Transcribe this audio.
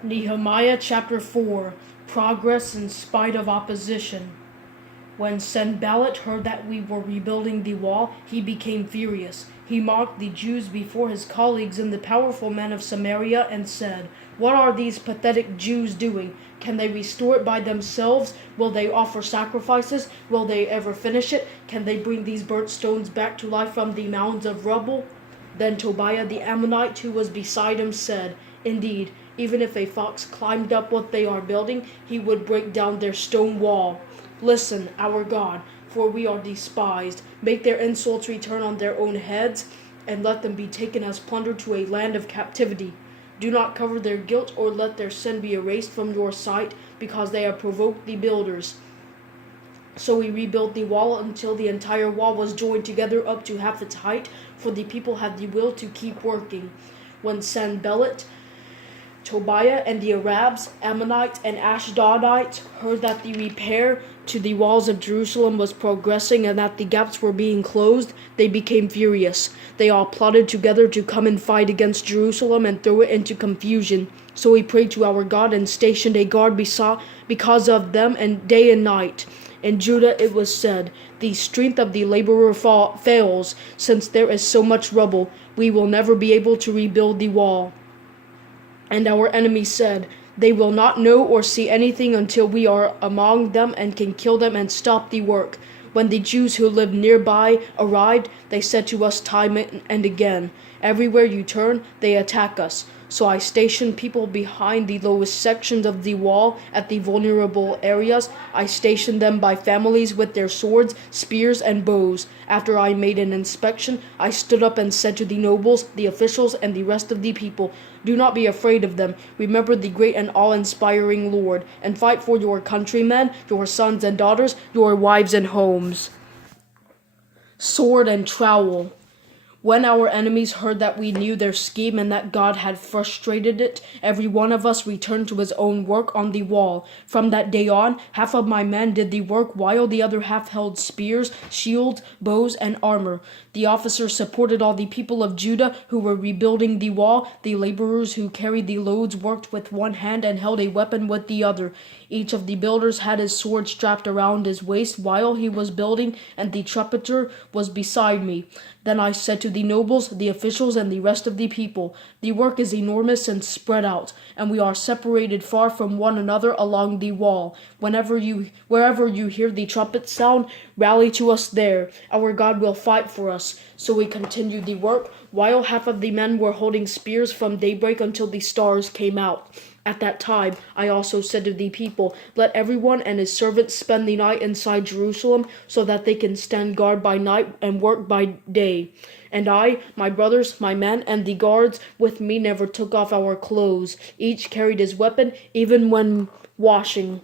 Nehemiah Chapter 4. Progress in spite of opposition. When Sanballat heard that we were rebuilding the wall, he became furious. He mocked the Jews before his colleagues and the powerful men of Samaria and said, "What are these pathetic Jews doing? Can they restore it by themselves? Will they offer sacrifices? Will they ever finish it? Can they bring these burnt stones back to life from the mounds of rubble?" Then Tobiah the Ammonite, who was beside him, said, "Indeed, even if a fox climbed up what they are building, he would break down their stone wall. Listen, our God, for we are despised. Make their insults return on their own heads, and let them be taken as plunder to a land of captivity. Do not cover their guilt or let their sin be erased from your sight, because they have provoked the builders." So we rebuilt the wall until the entire wall was joined together up to half its height, for the people had the will to keep working. When Sanballat, Tobiah, and the Arabs, Ammonites, and Ashdodites heard that the repair to the walls of Jerusalem was progressing and that the gaps were being closed, they became furious. They all plotted together to come and fight against Jerusalem and throw it into confusion. So we prayed to our God and stationed a guard because of them and day and night. In Judah it was said, "The strength of the laborer fails, since there is so much rubble. We will never be able to rebuild the wall." And our enemies said, "They will not know or see anything until we are among them and can kill them and stop the work." When the Jews who lived nearby arrived, they said to us time and again, "Everywhere you turn, they attack us." So I stationed people behind the lowest sections of the wall at the vulnerable areas. I stationed them by families with their swords, spears, and bows. After I made an inspection, I stood up and said to the nobles, the officials, and the rest of the people, "Do not be afraid of them. Remember the great and awe-inspiring Lord, and fight for your countrymen, your sons and daughters, your wives and homes." Sword and trowel. When our enemies heard that we knew their scheme and that God had frustrated it, every one of us returned to his own work on the wall. From that day on, half of my men did the work while the other half held spears, shields, bows, and armor. The officers supported all the people of Judah who were rebuilding the wall. The laborers who carried the loads worked with one hand and held a weapon with the other. Each of the builders had his sword strapped around his waist while he was building, and the trumpeter was beside me. Then I said to the nobles, the officials, and the rest of the people, "The work is enormous and spread out, and we are separated far from one another along the wall. Wherever you hear the trumpet sound, rally to us there. Our God will fight for us." So we continued the work, while half of the men were holding spears from daybreak until the stars came out. At that time, I also said to the people, "Let everyone and his servants spend the night inside Jerusalem, so that they can stand guard by night and work by day." And I, my brothers, my men, and the guards with me never took off our clothes. Each carried his weapon, even when washing.